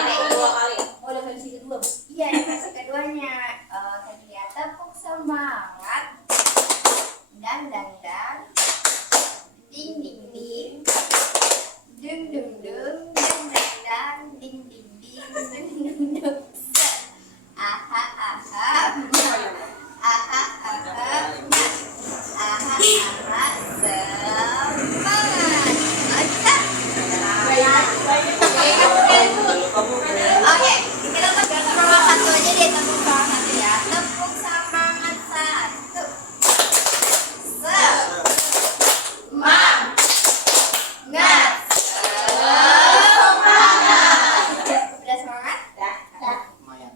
dua kali. Oh, ada versi kedua. Iya, ada versi keduanya. Tadi ya, tepuk semangat. Dan ding ding ding. Dung dung dung. Dan ding ding ding. Dung dung dung. Aha aha. Aha aha. Aha aha. Oke, kita tepuk semangat satu aja deh, tepuk semangat satu ya. Tepuk semangat satu. Semangat. Udah semangat? Dah. Lumayan.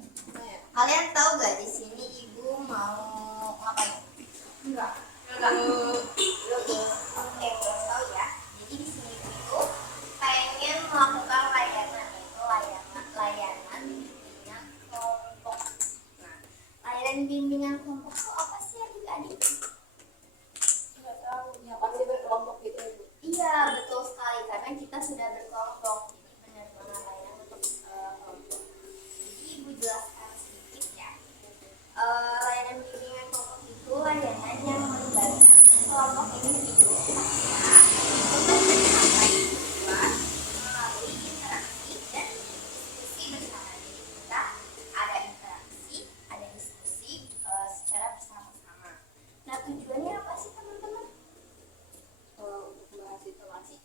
Kalian tahu gak di sini ibu mau ngapain? Enggak. Oke, belum tahu ya. Jadi di sini ibu pengen melakukan layanan bimbingan kelompok. Nah, layanan bimbingan kelompok itu apa sih adik-adik? Enggak tahu. Ya pasti berkelompok gitu ya, Bu. Iya, betul sekali karena kita sudah berkelompok. Jadi benar-benar layanan untuk kelompok. Jadi ibu jelaskan sedikit ya. Layanan bimbingan kelompok itu layanan yang melibatkan kelompok individu untuk mencapai tujuan melalui interaksi dan diskusi bersama. Jadi kita ada interaksi, ada diskusi secara bersama-sama. Nah, tujuannya apa sih teman-teman? Untuk membahas situasi.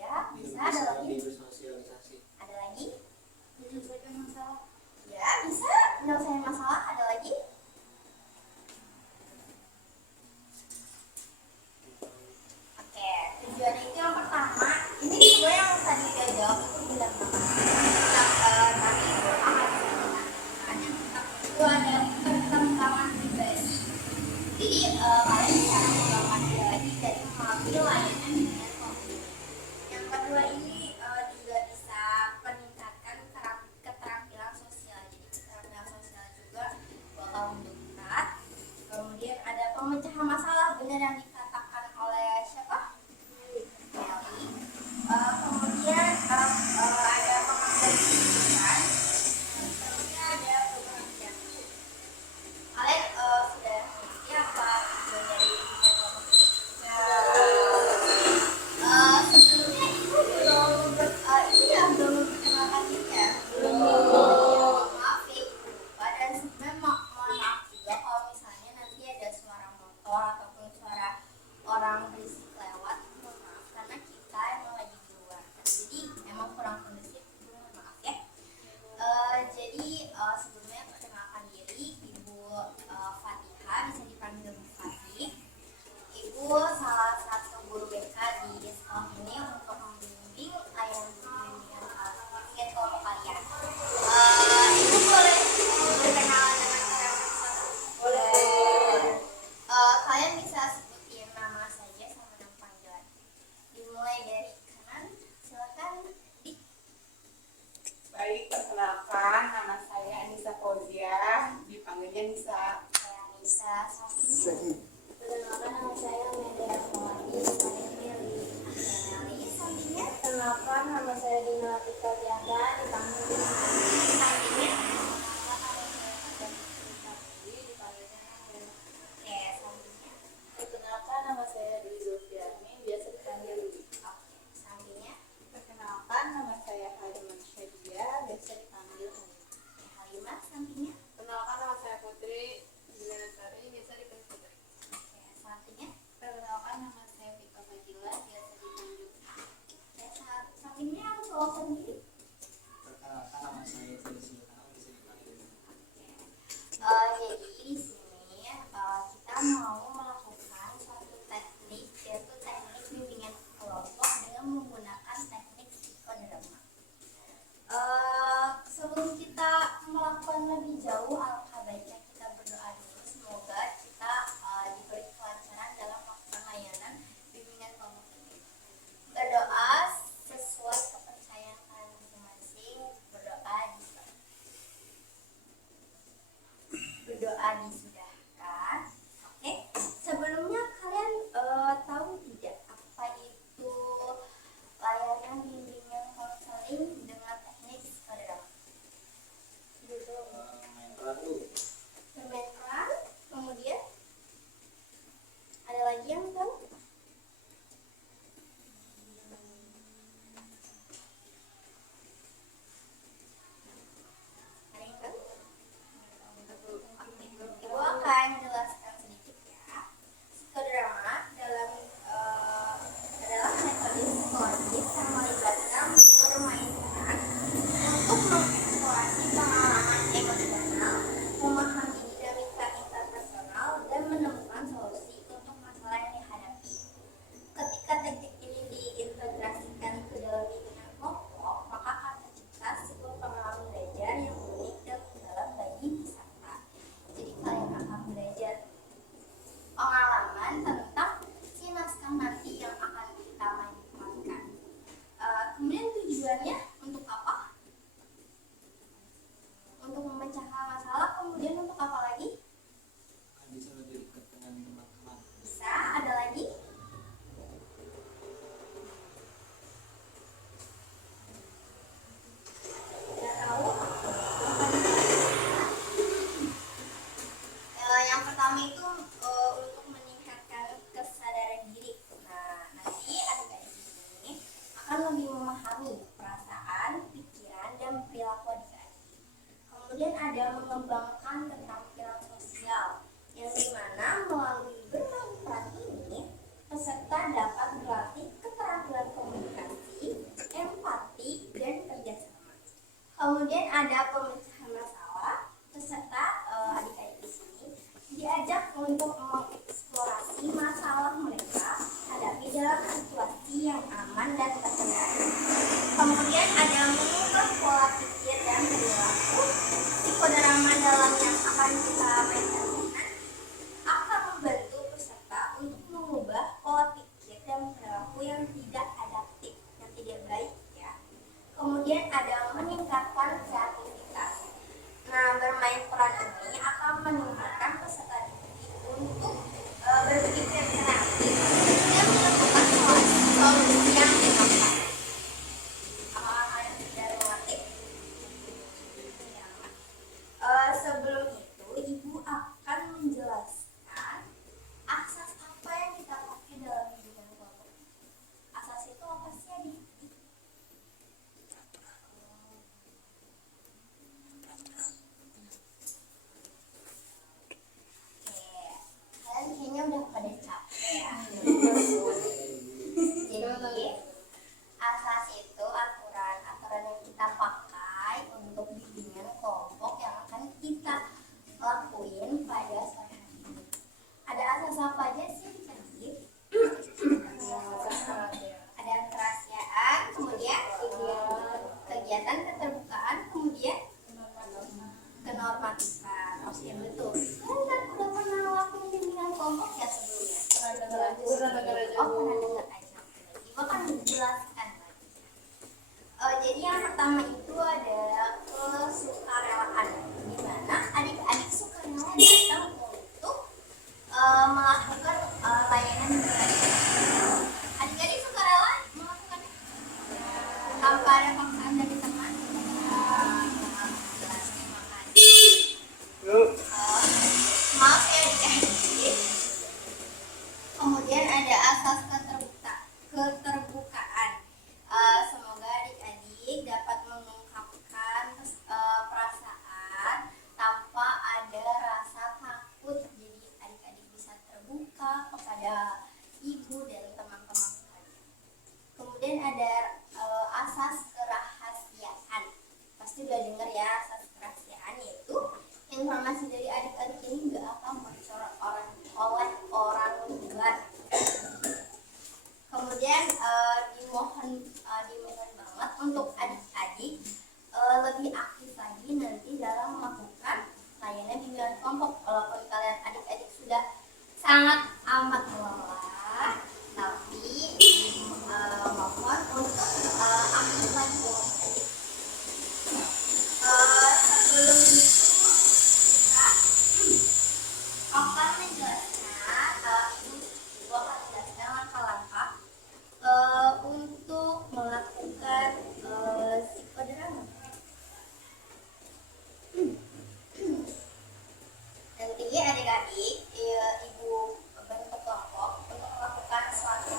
Ya, bisa ada lagi. Bersosialisasi. Ada lagi? Menyelesaikan masalah. Ya, bisa menyelesaikan masalah. Ada lagi? Oke, tujuannya itu yang pertama. Ini sebenarnya yang tadi udah jawab itu benar banget. Tapi itu akan ada itu ada perkembangan pribadi. Jadi kalian bisa mengembangkan pribadi dari mengambil layanan dengan kopi. Yang kedua ini juga bisa meningkatkan keterampilan sosial. Jadi keterampilan sosial juga bakal meningkat. Kemudian ada pemecahan masalah, benar yang dikatakan oleh siapa? Meli. Kemudian ada pengambilan keputusan. Selanjutnya ada pengertian. Kalian sudah mengerti apa tujuan dari bimbingan kelompok ini? Sebelumnya ibu belum memperkenalkan diri ya. Maaf ya, ibu lupa. Dan sebenarnya mohon maaf juga kalau misalnya nanti ada suara motor ataupun suara orang berisik lewat. Mohon maaf karena kita emang lagi di luar. Jadi emang kurang kondusif. Mohon maaf ya. Jadi sebelumnya perkenalkan diri, Ibu Fatihah, bisa dipanggil Bu Fatih. Ibu salah satu guru BK di sekolah ini untuk membimbing layanan bimbingan kelompok kalian. Ibu boleh berkenalan dengan saya? Boleh. Kalian bisa sebutin nama saja sama nama panggilan. Dimulai dari kanan, silakan. Dik. Baik, perkenalkan nama saya Anissa Fauzia, dipanggilnya Nisa. Saya Nisa Safi. Perkenalkan nama saya Medea Mawati, dipanggil Meli. Meli, sampingnya. Perkenalkan, nama saya Dina Latika Tianda, dipanggil Sampingnya. dipanggilnya Nanggen. Oke, sampingnya. Perkenalkan, nama saya Dwi Zulfiarni, biasa dipanggil Dwi. Oke, sampingnya. Perkenalkan, nama saya Halimah Syadia, biasa dipanggil Umi. Oke, Halimah, sampingnya. Perkenalkan, nama saya Putri Julianasari, biasa dipanggil Putri. Oke, sampingnya. Perkenalkan, nama saya Vika Fadila, biasa dipanggil Oke, sampingnya yang cowok sendiri. Perkenalkan nama saya Feli Silham, bisa dipanggil. Jadi di sini kita mau melakukan suatu teknik, yaitu teknik bimbingan kelompok dengan menggunakan teknik psikodrama. Sebelum kita melakukan lebih jauh, alangkah baiknya kita berdoa dulu. Semoga kita diberi kelancaran dalam melakukan layanan bimbingan kelompok ini. Berdoa sesuai kepercayaan kalian masing-masing. Berdoa disudahkan. Oke. Sebelumnya kalian tahu tidak apa itu layanan bimbingan konseling dengan teknik psikodrama? lebih memahami perasaan, pikiran, dan perilaku adik-adik. Kemudian ada mengembangkan keterampilan sosial, yang dimana melalui bermain peran ini, peserta dapat berlatih keterampilan komunikasi, empati, dan kerjasama. Kemudian ada pemecahan masalah, peserta adik-adik di sini diajak untuk mengeksplorasi masalah mereka hadapi dalam situasi yang aman dan terkendali. Kemudian ada mengubah pola pikir dan perilaku. Psikodrama dalam yang akan kita mainkan nanti akan membantu peserta untuk mengubah pola pikir dan perilaku yang tidak adaptif, yang tidak baik ya. Kemudian ada meningkatkan kreativitas. Nah, bermain peran ini akan meningkatkan peserta didik untuk berpikir kreatif dan menemukan solusi yang inovatif. Apakah kalian sudah mengerti? Ya. Sebelum itu, Ibu akan menjelaskan asas apa yang kita pakai dalam bimbingan kelompok. Asas itu apa sih, Adik? Kalian kayaknya udah pada capek ya. Jadi asas itu aturan yang kita pakai untuk bimbingan kelompok yang akan kita lakuin pada sore hari ini. Ada asas apa aja sih adik-adik? Ada kerahasiaan, kemudian kegiatan keterbukaan, kemudian kenormatifan. Oke, betul. Kalian udah pernah lakuin bimbingan kelompok ya sebelumnya? Pernah dengar aja. Ibu akan menjelaskan lagi. Jadi yang pertama itu adalah kesukarelaan, di mana adik-adik sukarela datang untuk melakukan layanan belajar. Adik-adik sukarela melakukannya tanpa ada paksaan dari teman. Maaf ya adik-adik. Kemudian ada asas keterbukaan. Semoga adik-adik dapat mengungkapkan perasaan tanpa ada rasa takut. Jadi adik-adik bisa terbuka kepada ibu dan teman-teman sekalian. Kemudian ada asas kerahasiaan. Pasti udah dengar ya asas kerahasiaan, yaitu informasi dari adik-adik ini nggak akan bocor oleh orang luar. Kemudian dimohon banget untuk adik-adik lebih aktif lagi nanti dalam melakukan layanan bimbingan kelompok. Walaupun kalian adik-adik sudah sangat amat lelah, tapi mohon untuk aktif lagi ya adik. Sebelum itu kita akan menjelaskan ibu akan menjelaskan langkah-langkah untuk melakukan psikodrama. Nanti adik-adik ibu bentuk kelompok untuk melakukan suatu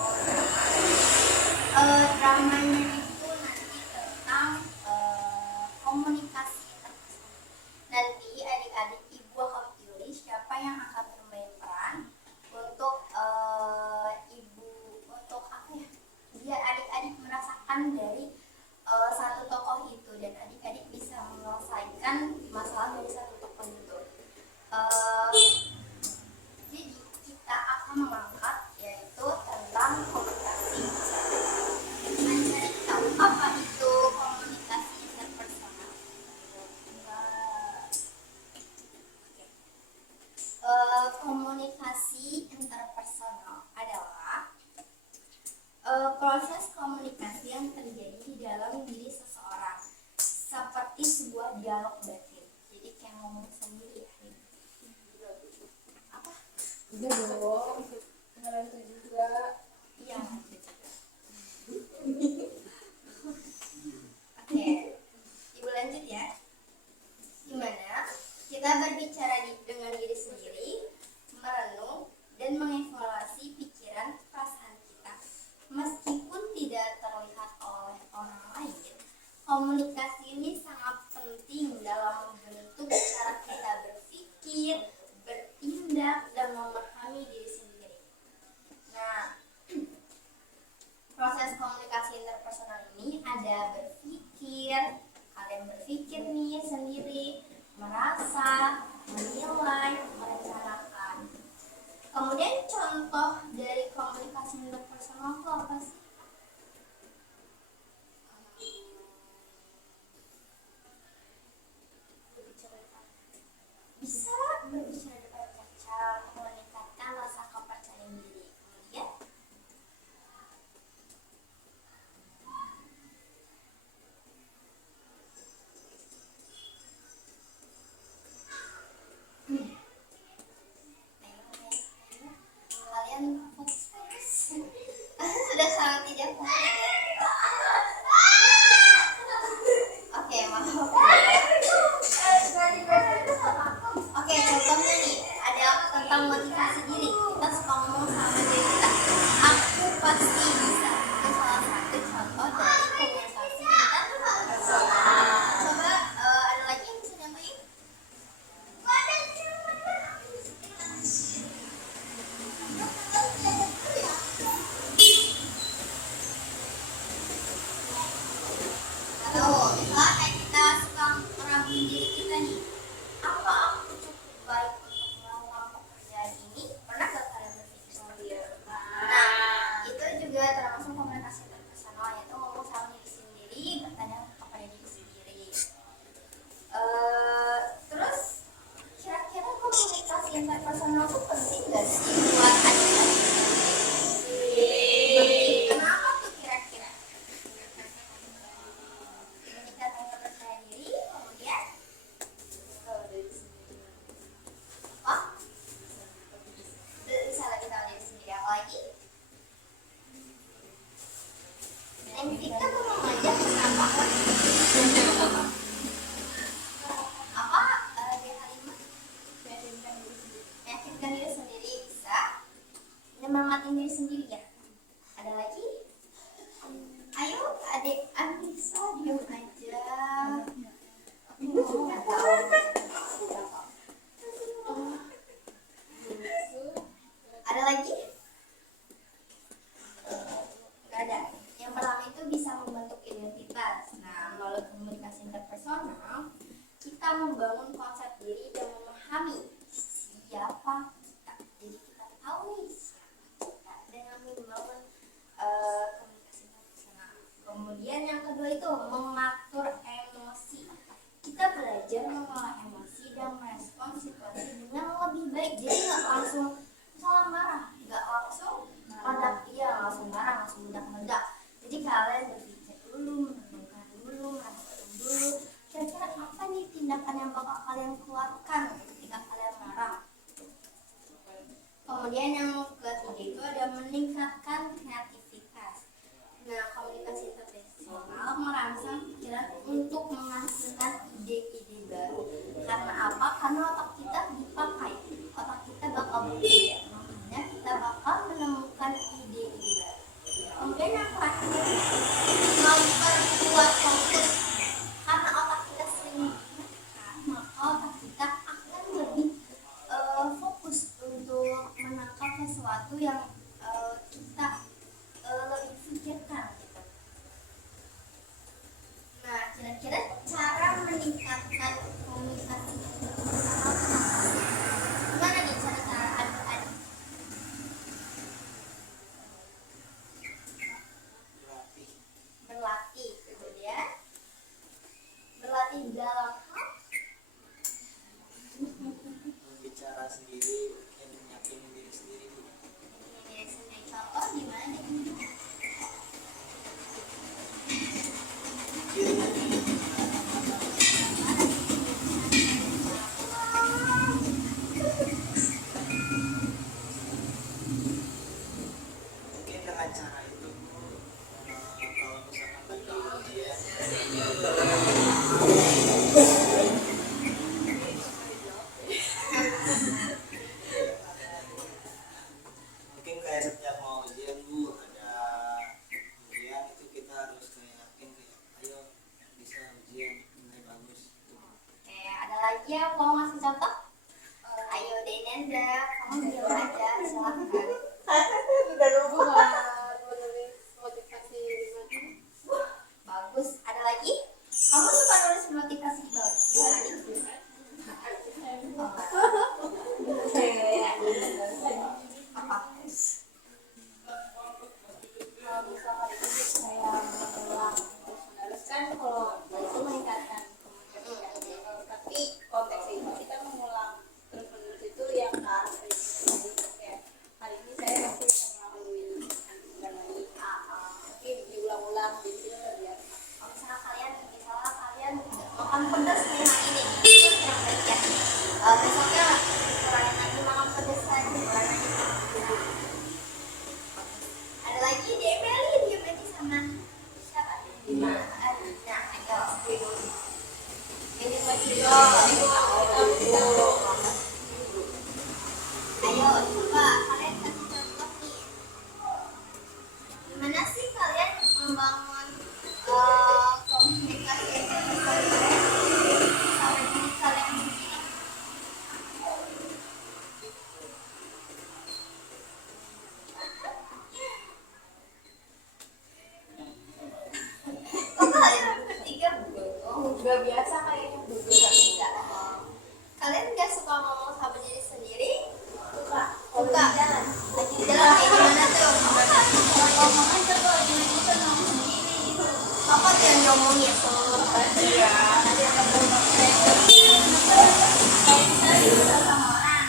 dramanya itu nanti tentang komunikasi. Nanti adik-adik ibu akan pilih siapa yang akan bermain peran untuk ibu, untuk apa ya, biar adik-adik merasakan dari satu tokoh itu dan adik-adik bisa menyelesaikan masalah dari satu tokoh itu. Jadi kita akan mengangkat yaitu tentang komunikasi. Adik-adik tahu apa itu komunikasi interpersonal? Komunikasi interpersonal adalah proses komunikasi yang terjadi di dalam diri seseorang, seperti sebuah dialog batin. Jadi kayak ngomong sendiri ya. Apa? Udah dong. Kenalan itu juga. Iya. Oke, ibu lanjut ya. Gimana? Kita berbicara dengan diri sendiri, merenung dan mengevaluasi pikiran perasaan kita, meskipun tidak terlihat oleh komunikasi ini sangat penting dalam membentuk cara kita berpikir, bertindak, dan memahami diri sendiri. Nah, proses komunikasi interpersonal ini ada berpikir, kalian berpikir nih sendiri, merasa, menilai, merencanakan. Kemudian contoh dari komunikasi interpersonal itu apa sih? Bisa berbicara depan kaca, meningkatkan rasa kepercayaan diri. Kemudian kalian fokus. Sudah sangat tidak fokus. Oke, maaf. Oke, contohnya nih ada tentang motivasi diri. Kita suka ngomong sama diri kita, aku pasti bisa. Itu salah satu contoh dari komunikasi interpersonal. Coba ada lagi yang bisa nyontohin? Atau misalnya kayak kita suka meragukan diri kita nih, apa aku cukup baik untuk melakukan pekerjaan ini? Pernah gak kalian berpikir seperti itu? Nah, itu juga termasuk komunikasi interpersonal, yaitu ngomong sama diri sendiri, bertanya kepada diri sendiri. Terus kira-kira komunikasi interpersonal itu penting gak sih buat adik-adik? Kenapa tuh kira-kira? Meningkatkan kepercayaan diri, kemudian apa? Bisa lebih tahu diri sendiri. Apa lagi? Dan kita tuh mengajak kenapa? Apa? Dia kalimat meyakinkan diri sendiri bisa. Menyemangatin diri sendiri ya. Ada lagi? Ayo adik Anissa, diam aja. Ada lagi? Gak ada. Yang pertama itu bisa membentuk identitas. Nah, melalui komunikasi interpersonal, kita membangun konsep diri dan memahami siapa kita. Jadi kita tahu nih siapa kita dengan membangun komunikasi interpersonal. Kemudian yang kedua itu mengatur emosi. Kita belajar mengolah emosi dan merespon situasi dengan lebih baik. Jadi nggak langsung salah marah, nggak langsung meledak, langsung marah, langsung meledak. Jadi kalian berpikir dulu, menenangkan dulu, merasakan dulu. Kira-kira apa nih tindakan yang bakal kalian keluarkan ketika kalian marah? Kemudian yang ketiga itu ada meningkatkan kreativitas. Nah, komunikasi interpersonal merangsang pikiran untuk menghasilkan ide-ide baru. Karena apa? Karena otak kita dipakai. Otak kita bakal berpikir. Makanya kita bakal menemukan ide-ide baru. Kemudian yang terakhir, memperkuat fokus. Karena otak kita sering digunakan, maka otak kita akan lebih fokus untuk menangkap sesuatu yang kita lebih pikirkan gitu. Nah, kira-kira cara meningkatkan komunikasi interpersonal gimana nih cara adik-adik? Berlatih, kemudian berlatih dalam hal Berbicara sendiri dan meyakinkan diri sendiri dulu. diri sendiri. Contoh gimana nih? Mungkin dengan cara itu kalau misalkan lagi dia mungkin kayak setiap mau ujian Bu ada ujian itu kita harus kayak yakin kayak ayo bisa makan pedas nih hari ini itu yang baik ya. Besoknya kurangin lagi makan pedas lagi, kurangin lagi makan pedas. Ada lagi dia Meli, dia berarti sama siapa? Nah, ayo ini berdua. Ayo coba kalian kasih contoh nih. Gimana sih kalian membangun komunikasi itu sama diri kalian sendiri? Kok kalian bertiga Gak biasa kayaknya duduk tidak? Kalian nggak suka ngomong sama diri sendiri? suka. Suka. Lagi di jalan kayak gimana tuh? Ngomong aja tuh, jangan kita ngomong sendiri gitu. Apa tuh yang ngomongin? Iya. Ada yang kayak kita bisa sama orang.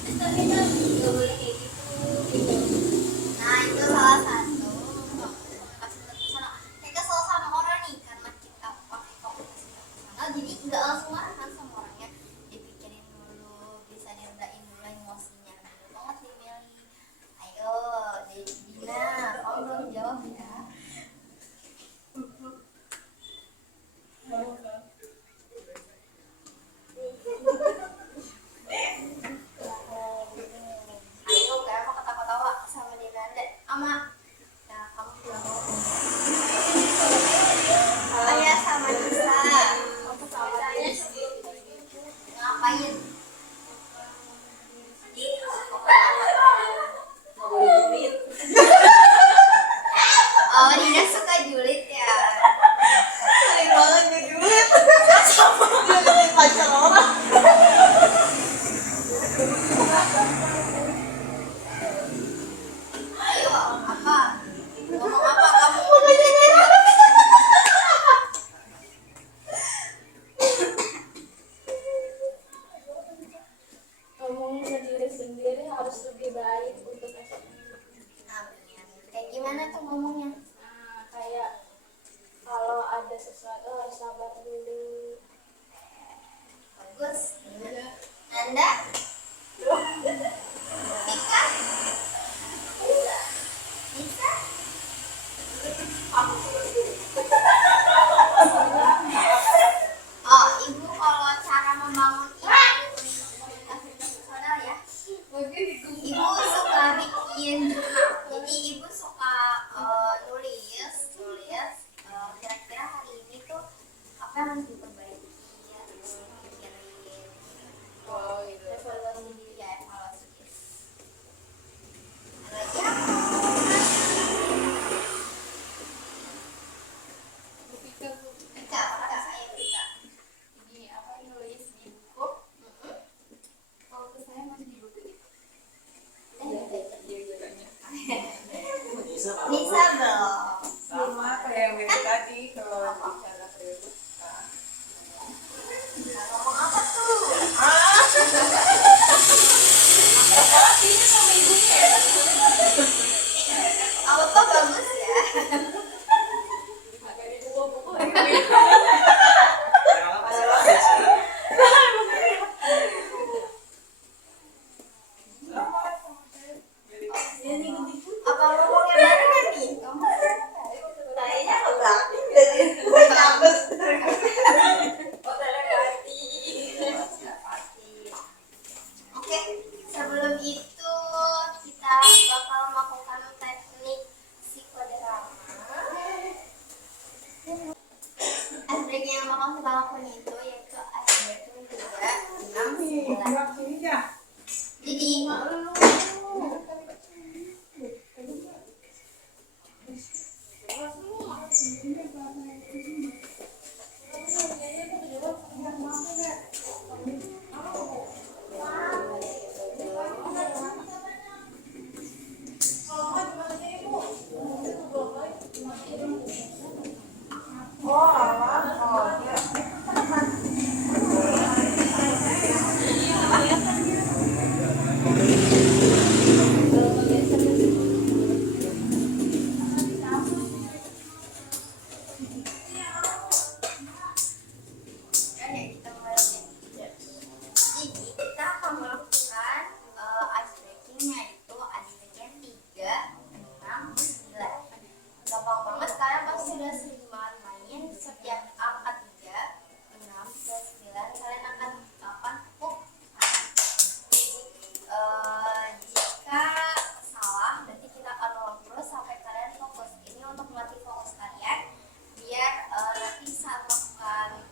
Terus tapi tuh nggak boleh kayak gitu. Nah itu salah satu misalnya kayak kesel sama orang nih karena kita pakai komunikasi personal jadi nggak langsung marah kan sama orangnya, dipikirin dulu, bisa diredain dulu emosinya. Bener banget nih Meli. Ayo Dina, kamu belum jawab ya. Ayo kayak mau ketawa-tawa sama Dina deh ama. Nah kamu bilang ayah sama Nisa ngapain? Oh Dina suka julid ya. Sering banget ngejulit. Sama julitin pacar orang. Ayo apa? Ngomong apa kamu mau julitin? Ngomong ke diri sendiri harus lebih baik untuk esoknya. Nah, kayak gimana tuh ngomongnya? Nah, kayak kalau ada sesuatu harus sabar dulu. Bagus. Nanda? Tika? Nisa? Oh, ibu kalau cara membangun komunikasi personal ya, ibu suka bikin jurnal. Jadi ibu suka nulis kira-kira hari ini tuh apa yang harus diperbaiki ya, terus pikirin. Oh, gitu. Evaluasi diri ya, evaluasi diri. Ada lagi apa? Tika, ayo Tika. Ini apa nulis di buku? Fokus saya masih di buku itu. Nisa Nisa belum. Sama kayak Meli tadi kalau bicara terbuka. Ngomong apa tuh? Auto bagus ya. Agak di buku-buku. Apa ngomongnya barengan nih? Kamu Kayaknya berarti jadi nyambut. Oke, sebelum itu kita bakal melakukan teknik psikodrama. Icebreaker yang bakal kita lakukan itu yaitu icebreaker 3, 6, 9. Jadi setiap angka 3, 6, dan 9 kalian akan lakukan tepuk tangan. Jika salah berarti kita akan ulang terus sampai kalian fokus. Ini untuk melatih fokus kalian biar nanti saat melakukan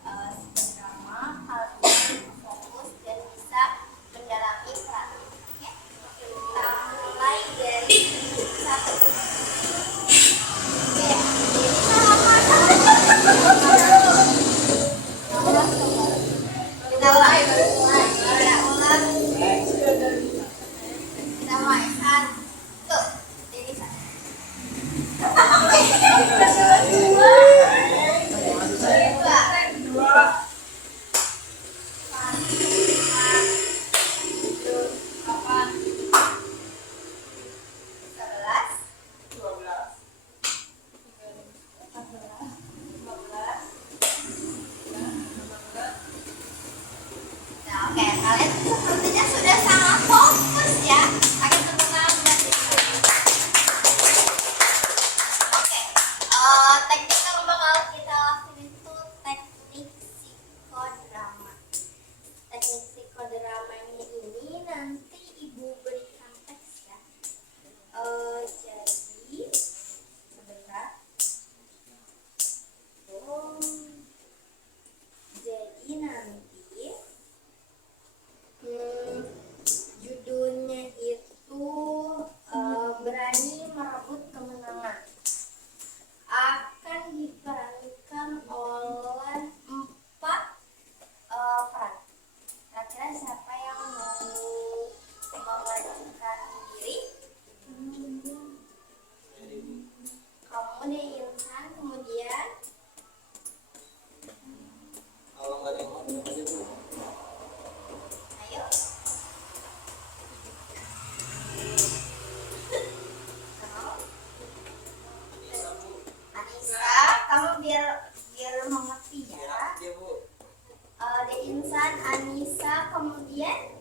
drama kalian fokus dan bisa mendalami peran. Oke? Kita mulai dari 1. Oke, jadi kita mulai. Ya, ulang. Kita mulai 1. Jadi 11, 12, 13, 14, 15. Nah, oke, kalian sepertinya sudah sangat fokus ya. Akan tepuk tangan buat diri. Oke, teknik yang bakal kita lakuin itu teknik psikodrama. Teknik psikodramanya ini nanti ibu berikan teks ya. Jadi sebentar. Jadi nanti judulnya itu berani merebut kemenangan. Akan diperankan oleh 4 peran. Kira-kira siapa yang mau mengajukan diri? Kamu deh Insan, kemudian Kalau nggak ada yang mau, diam aja Bu. ayo. Kamu, Anissa Bu. Anissa, kamu biar mengerti Biar ya. aku dia Bu. Deh Insan, Anissa, kemudian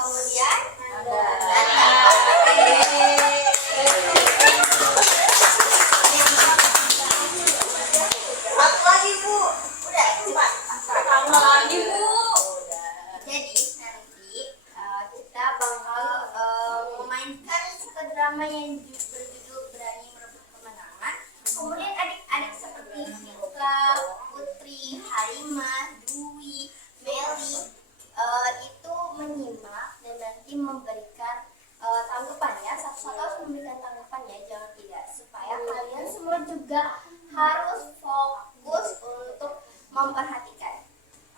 kemudian Nanda. Satu lagi Bu. Udah, cepat. Tambah lagi Bu. Jadi nanti kita bakal memainkan drama yang berjudul Berani Merebut Kemenangan. Kemudian adik-adik seperti Vika, Putri, Halimah, Dwi, Meli itu menyimak dan nanti memberikan tanggapan ya. Satu-satu harus memberikan tanggapan ya, jangan tidak. Supaya kalian semua juga harus fokus untuk memperhatikan.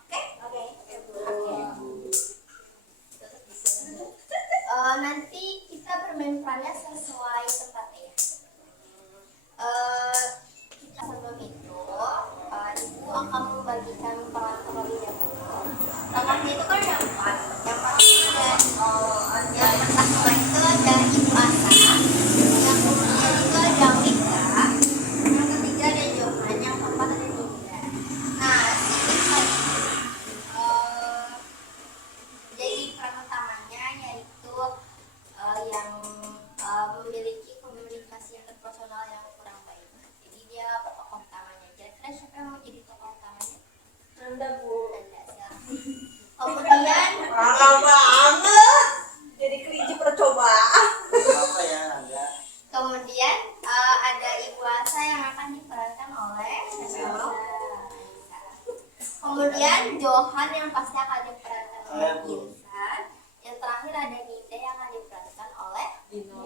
Oke? Oke. Nanti kita bermain perannya sesuai tempatnya. Kita sebelum itu, ibu akan membagikan peran terlebih dahulu. Tempatnya itu kan ada 4. Yang pertama yang pertama itu ada Ibu Asa, yang kemudian itu ada Wika, yang ketiga ada Johan, yang keempat ada Dinda. Nah, si Wika jadi peran utamanya yaitu yang memiliki komunikasi interpersonal yang kurang baik. Jadi dia tokoh utamanya. Kira-kira siapa yang mau jadi tokoh utamanya? Nanda Bu. Nanda, silakan. Kemudian Lama banget. Jadi kelinci percobaan. Apa ya Anda? kemudian ada Ibu Asa yang akan diperankan oleh Anissa. Kemudian Johan yang pasti akan diperankan oleh Insan. Yang terakhir ada Dinda yang akan diperankan oleh Dino.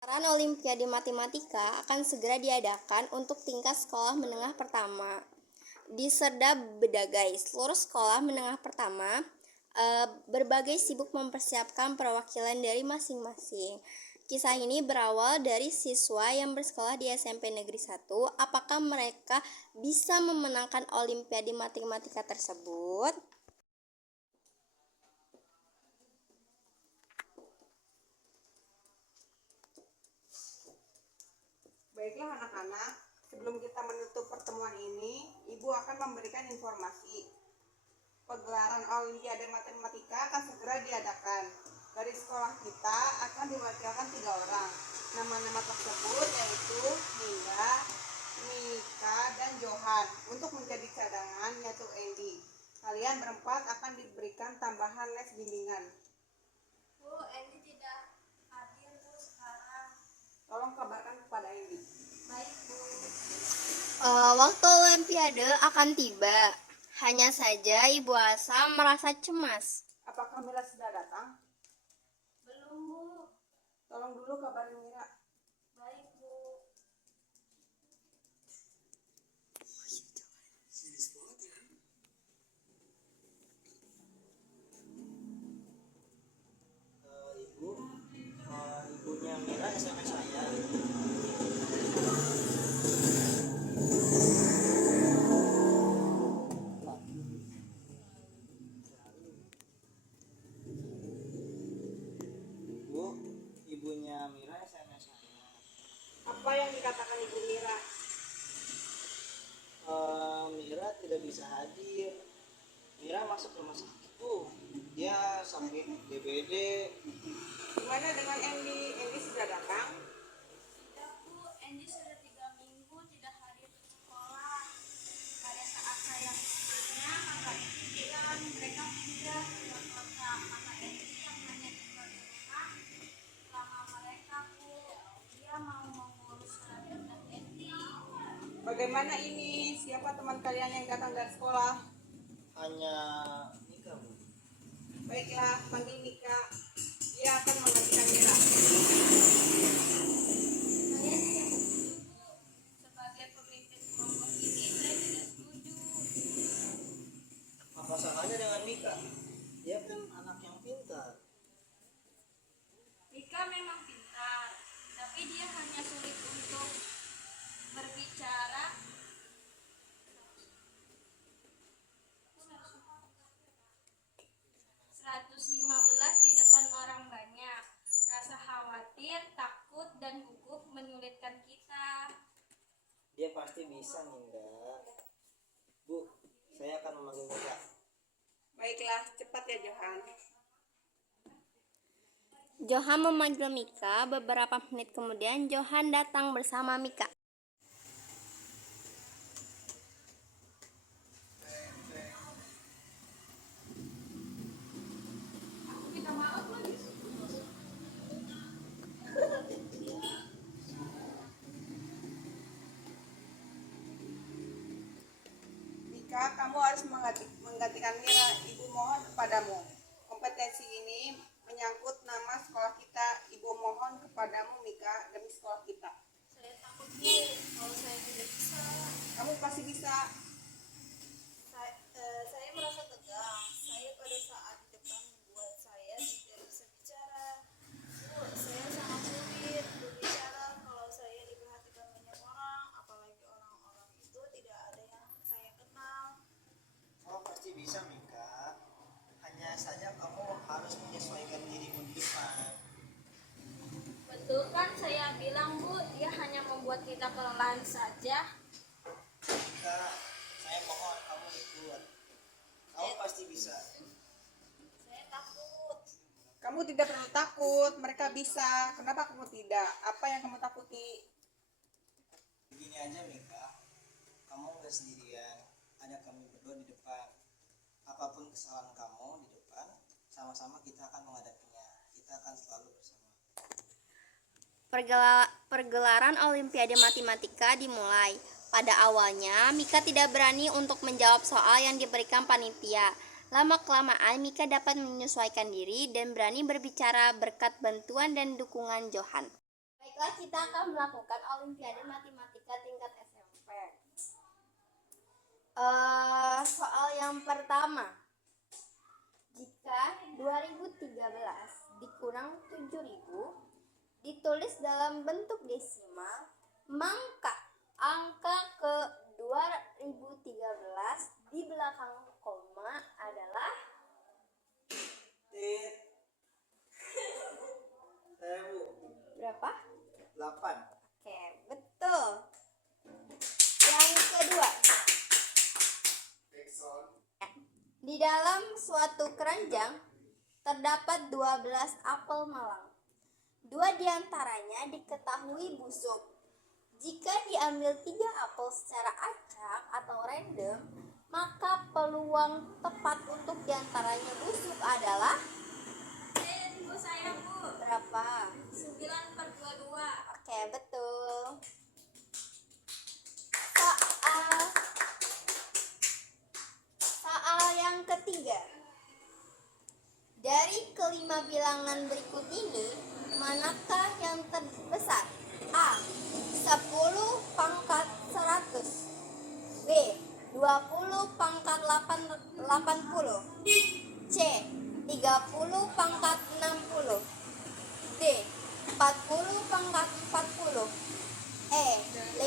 Peran Olimpiade Matematika akan segera diadakan untuk tingkat sekolah menengah pertama di Serda Bedagai. Seluruh sekolah menengah pertama berbagai sibuk mempersiapkan perwakilan dari masing-masing. Kisah ini berawal dari siswa yang bersekolah di SMP Negeri 1. Apakah mereka bisa memenangkan Olimpiade Matematika tersebut? Baiklah anak-anak, sebelum kita menutup pertemuan ini, Ibu akan memberikan informasi. Pegelaran Olimpiade Matematika akan segera diadakan. Dari sekolah kita akan diwakilkan 3 orang. Nama-nama tersebut yaitu Dinda, Waktu Olimpiade akan tiba. Hanya saja Ibu Asa merasa cemas. Apakah Mira sudah datang? Belum, Bu. Tolong dulu kabarin Mira. Baik, Bu. Ibu, ibunya Mira SMS saya. Bu, ibunya Mira SMS saya. Apa yang dikatakan Ibu Mira? Mira tidak bisa hadir. Mira masuk rumah sakit, Bu. Dia sakit DBD. Gimana dengan Andy? Andy sudah datang? Tidak, Bu. Andy sudah 3 minggu tidak hadir ke sekolah. Pada saat saya bertanya, kakak itu bilang mereka pindah ke kota. Kakak Andy yang hanya tinggal di rumah selama mereka, Bu. Dia mau mengurus surat pindah Andy. Bagaimana ini? Siapa teman kalian yang datang dari sekolah? Hanya Mika, Bu. Baiklah, panggil Mika. Dia akan menggantikan Mira. Saya tidak setuju, Bu. Sebagai pemimpin kelompok ini, saya tidak setuju. Apa salahnya dengan Mika? Dia kan anak yang pintar. Mika memang pintar, tapi dia hanya sulit untuk berbicara. 115 di depan orang banyak. Rasa khawatir, takut, dan gugup menyulitkan kita. Dia pasti bisa, Ninda. Bu, saya akan memanggil Mika. Baiklah, cepat ya Johan. Johan memanggil Mika. Beberapa menit kemudian Johan datang bersama Mika. Minta maaf lagi. Mika, kamu harus menggantikan Mira. Ibu mohon kepadamu. Kompetensi ini menyangkut nama sekolah kita. Ibu mohon kepadamu Mika, demi sekolah kita. Saya takut, Bu, kalau saya tidak bisa. Kamu pasti bisa. Saya merasa tegang. Saya pada saat di depan membuat saya tidak bisa bicara. Bu, saya sangat sulit berbicara kalau saya diperhatikan banyak orang, apalagi orang-orang itu tidak ada yang saya kenal. Oh, pasti bisa, Mika. Hanya saja kamu harus menyesuaikan dirimu di depan. Betul kan saya bilang, Bu, dia hanya membuat kita kelelahan saja. Mika, saya mohon kamu ikut. Kamu pasti bisa. Saya takut. Kamu tidak perlu takut, mereka bisa. Kenapa kamu tidak? Apa yang kamu takuti? Begini aja, Mika. Kamu nggak sendirian. Ada kami berdua di depan. Apapun kesalahan kamu di depan, sama-sama kita akan menghadapinya. Kita akan selalu bersama. Pergelaran Olimpiade Matematika dimulai. Pada awalnya, Mika tidak berani untuk menjawab soal yang diberikan panitia. Lama-kelamaan, Mika dapat menyesuaikan diri dan berani berbicara berkat bantuan dan dukungan Johan. Baiklah, kita akan melakukan Olimpiade Matematika tingkat SMP. Soal yang pertama. Jika 2013 dikurang 7.000 ditulis dalam bentuk desimal, maka angka ke 2013 di belakang koma adalah Tit. Saya, Bu. berapa? 8. Oke, betul. Yang kedua, di dalam suatu keranjang terdapat 12 apel malang. 2 diantaranya diketahui busuk. Jika diambil 3 apel secara acak atau random, maka peluang tepat untuk diantaranya busuk adalah Bu, saya, Bu. berapa? 9/22. Oke, betul. 5 bilangan berikut ini, manakah yang terbesar? A. 10 pangkat 100. B. 20 pangkat 80. C. 30 pangkat 60. D. 40 pangkat 40. E. 50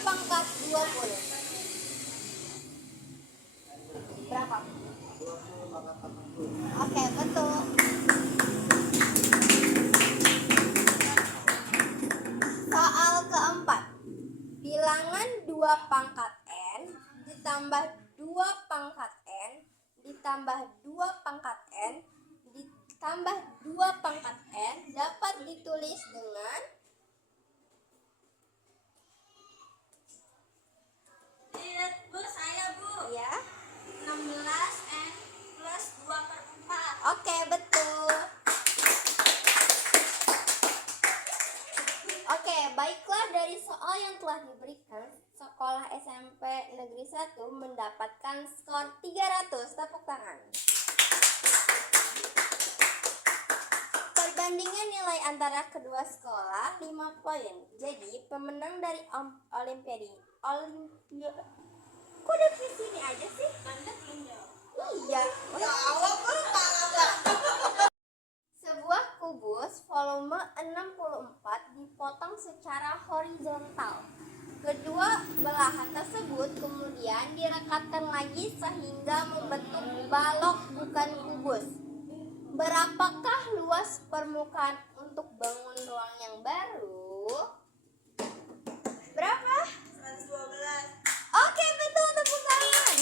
pangkat 20. Berapa? 20 pangkat 80. Oke, betul. Soal keempat. Bilangan 2 pangkat n ditambah 2 pangkat n ditambah 2 pangkat n ditambah 2 pangkat n dapat ditulis dengan Bu, saya Bu. ya. 16 N plus 2/4. Oke, betul. Oke, baiklah, dari soal yang telah diberikan, sekolah SMP Negeri 1 mendapatkan skor 300. Tepuk tangan. Perbandingan nilai antara kedua sekolah 5 poin. Jadi, pemenang dari Olimpiade. Kok dari sini aja sih? Anda belum jawab. Iya. Sebuah kubus volume 64 dipotong secara horizontal. Kedua belahan tersebut kemudian direkatkan lagi sehingga membentuk balok bukan kubus. Berapakah luas permukaan untuk bangun ruang yang baru? Berapa? 112. Oke, betul, tepuk tangan.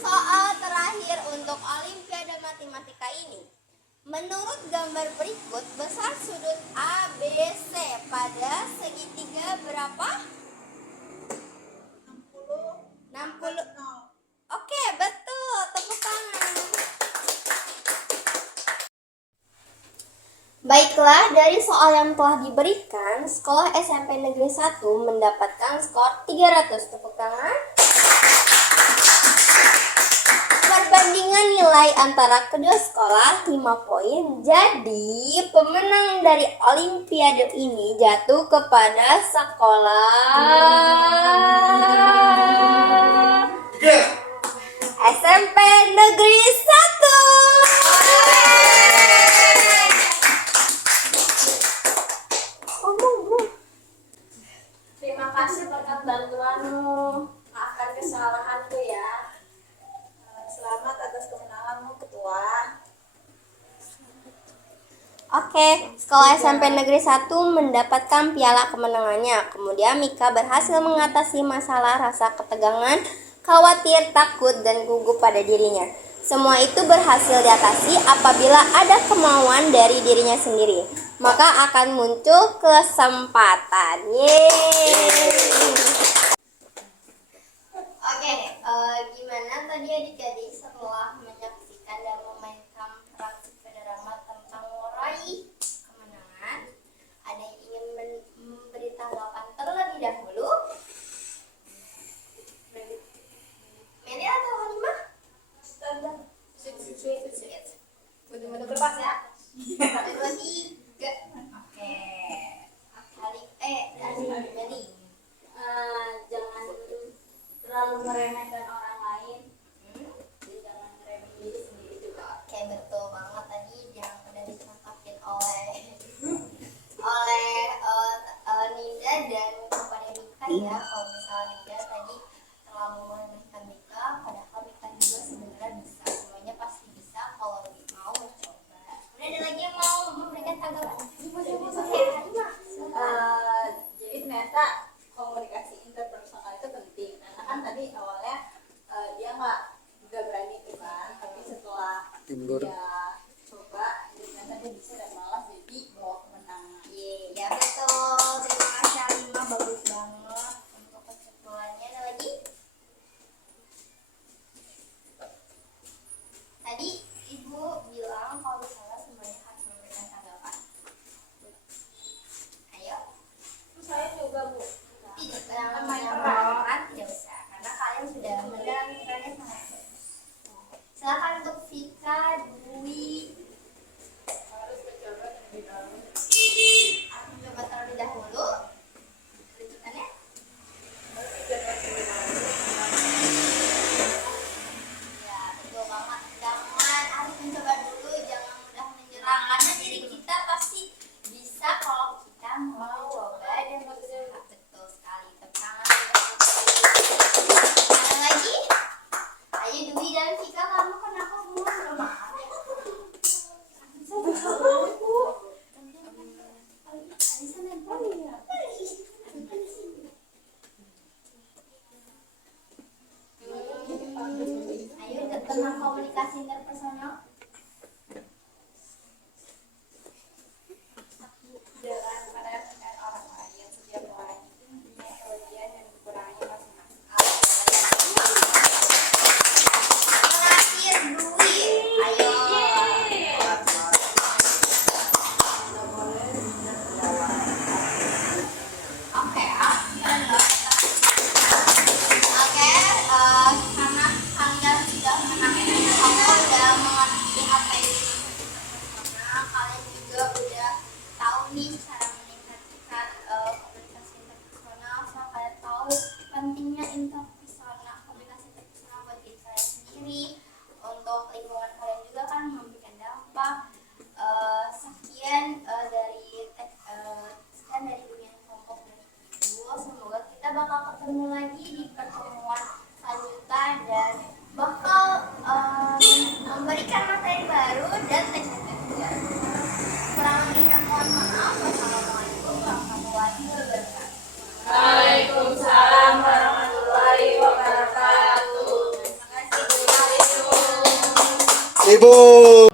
Soal terakhir untuk Olimpiade Matematika ini. Menurut gambar berikut, besar sudut ABC pada segitiga berapa? 60. Oke, betul. Tepuk tangan. Baiklah, dari soal yang telah diberikan, sekolah SMP Negeri 1 mendapatkan skor 300. Tepuk tangan. Perbandingan nilai antara kedua sekolah 5 poin. Jadi, pemenang dari Olimpiade ini jatuh kepada sekolah SMP Negeri 1. Terima kasih berkat bantuanmu. Maafkan kesalahanku ya. Selamat atas kemenanganmu, Ketua. Oke, sekolah SMP Negeri 1 mendapatkan piala kemenangannya. Kemudian Mika berhasil mengatasi masalah rasa ketegangan, khawatir, takut, dan gugup pada dirinya. Semua itu berhasil diatasi apabila ada kemauan dari dirinya sendiri. Maka akan muncul kesempatan. Yeay! Oke, gimana tadi adik-adik setelah menyaksikan dan memainkan peran drama tentang meraih kemenangan? Ada yang ingin memberi tanggapan terlebih dahulu? Meli atau Halimah? Sweet. Bener-bener berpas ya? 1, 2, 3. Oke. Meli. Jangan terlalu meremehkan orang lain. Jadi jangan meremehin diri sendiri juga. Oke, betul banget, tadi yang udah dicontohin oleh Ninda dan kepada Mika ya. Kalau misalnya Ninda tadi terlalu meremehkan Mika, padahal Mika juga sebenarnya bisa, semuanya pasti bisa kalau mau mencoba. Kemudian ada lagi yang mau memberikan tanggapan? Oke, Halimah. Jadi ternyata komunikasi interpersonal itu penting. Karena kan tadi awalnya dia nggak berani itu kan, tapi setelah dia coba, ternyata dia bisa dan malah jadi bawa kemenangan. Ya betul. Terima kasih Halimah, bagus banget untuk ketemu lagi di pertemuan selanjutnya dan bakal memberikan materi baru dan teknik baru. Kurang lebihnya mohon maaf. Wassalamualaikum warahmatullahi wabarakatuh. Waalaikumsalam warahmatullahi wabarakatuh. Terima kasih. Ibu.